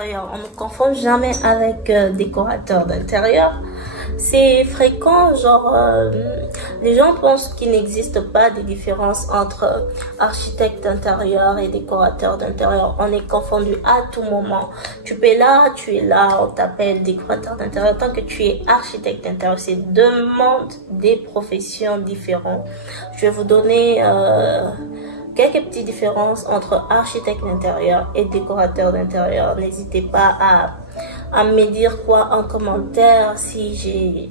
d'intérieur. On ne confond jamais avec décorateur d'intérieur. C'est fréquent, genre, les gens pensent qu'il n'existe pas de différence entre architecte d'intérieur et décorateur d'intérieur. On est confondu à tout moment. Tu es là, on t'appelle décorateur d'intérieur. Tant que tu es architecte d'intérieur, c'est deux mondes, des professions différentes. Je vais vous donner quelques petites différences entre architecte d'intérieur et décorateur d'intérieur. N'hésitez pas à me dire quoi en commentaire si j'ai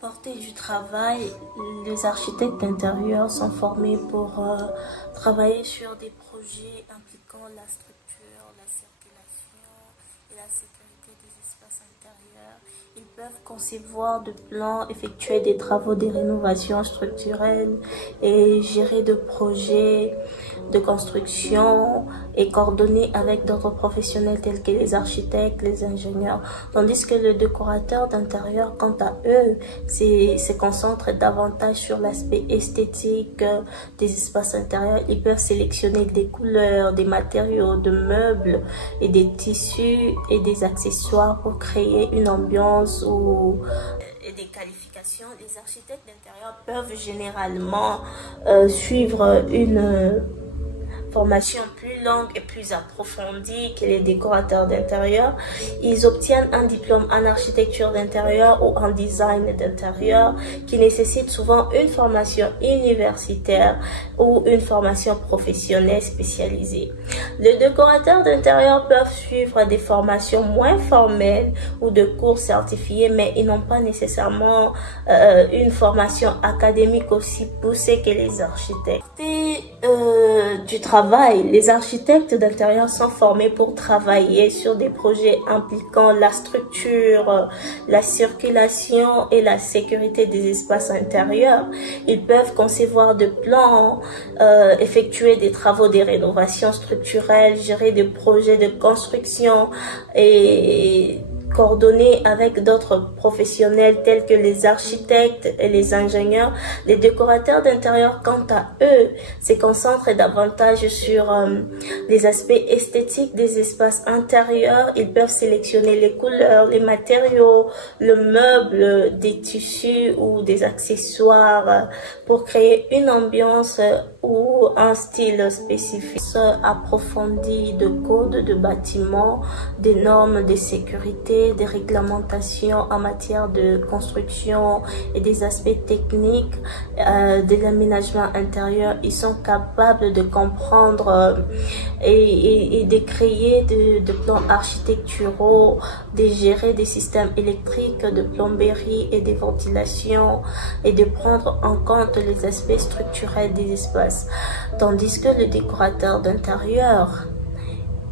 porté du travail. Les architectes d'intérieur sont formés pour travailler sur des projets impliquant la structure, la circulation et la sécurité des espaces intérieurs. Ils peuvent concevoir de plans, effectuer des travaux de rénovation structurelle et gérer des projets de construction et coordonner avec d'autres professionnels tels que les architectes, les ingénieurs. Tandis que le décorateur d'intérieur, quant à eux, se concentre davantage sur l'aspect esthétique des espaces intérieurs. Ils peuvent sélectionner des couleurs, des matériaux, des meubles et des tissus et des accessoires pour créer une ambiance et des qualifications. Les architectes d'intérieur peuvent généralement suivre une formation plus longue et plus approfondie que les décorateurs d'intérieur. Ils obtiennent un diplôme en architecture d'intérieur ou en design d'intérieur qui nécessite souvent une formation universitaire ou une formation professionnelle spécialisée. Les décorateurs d'intérieur peuvent suivre des formations moins formelles ou de cours certifiés, mais ils n'ont pas nécessairement une formation académique aussi poussée que les architectes. Du travail, les architectes d'intérieur sont formés pour travailler sur des projets impliquant la structure, la circulation et la sécurité des espaces intérieurs. Ils peuvent concevoir des plans, effectuer des travaux de rénovation structurelle, gérer des projets de construction et coordonner avec d'autres professionnels tels que les architectes et les ingénieurs. Les décorateurs d'intérieur, quant à eux, se concentrent davantage sur les aspects esthétiques des espaces intérieurs. Ils peuvent sélectionner les couleurs, les matériaux, le meuble, des tissus ou des accessoires pour créer une ambiance ou un style spécifique. Approfondi de codes de bâtiments, des normes de sécurité, des réglementations en matière de construction et des aspects techniques de l'aménagement intérieur. Ils sont capables de comprendre et de créer de plans architecturaux, de gérer des systèmes électriques, de plomberie et de ventilation et de prendre en compte les aspects structurels des espaces. Tandis que le décorateur d'intérieur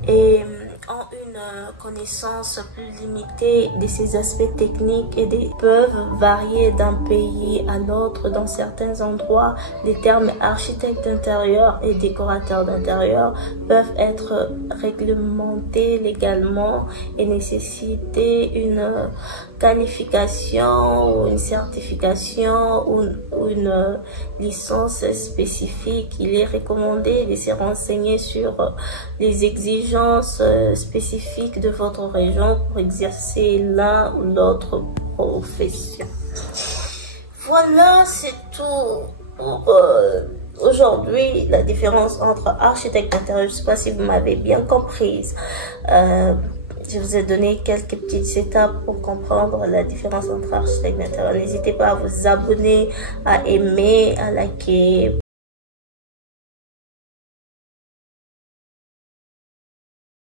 ont une connaissance plus limitée de ces aspects techniques et peuvent varier d'un pays à l'autre. Dans certains endroits, les termes architecte d'intérieur et décorateur d'intérieur peuvent être réglementés légalement et nécessiter une qualification ou une certification ou une licence spécifique. Il est recommandé de se renseigner sur les exigences spécifiques de votre région pour exercer l'un ou l'autre profession. Voilà, c'est tout pour aujourd'hui. La différence entre architecte d'intérieur, je ne sais pas si vous m'avez bien comprise. Je vous ai donné quelques petites étapes pour comprendre la différence entre architecte d'intérieur. N'hésitez pas à vous abonner, à aimer, à liker.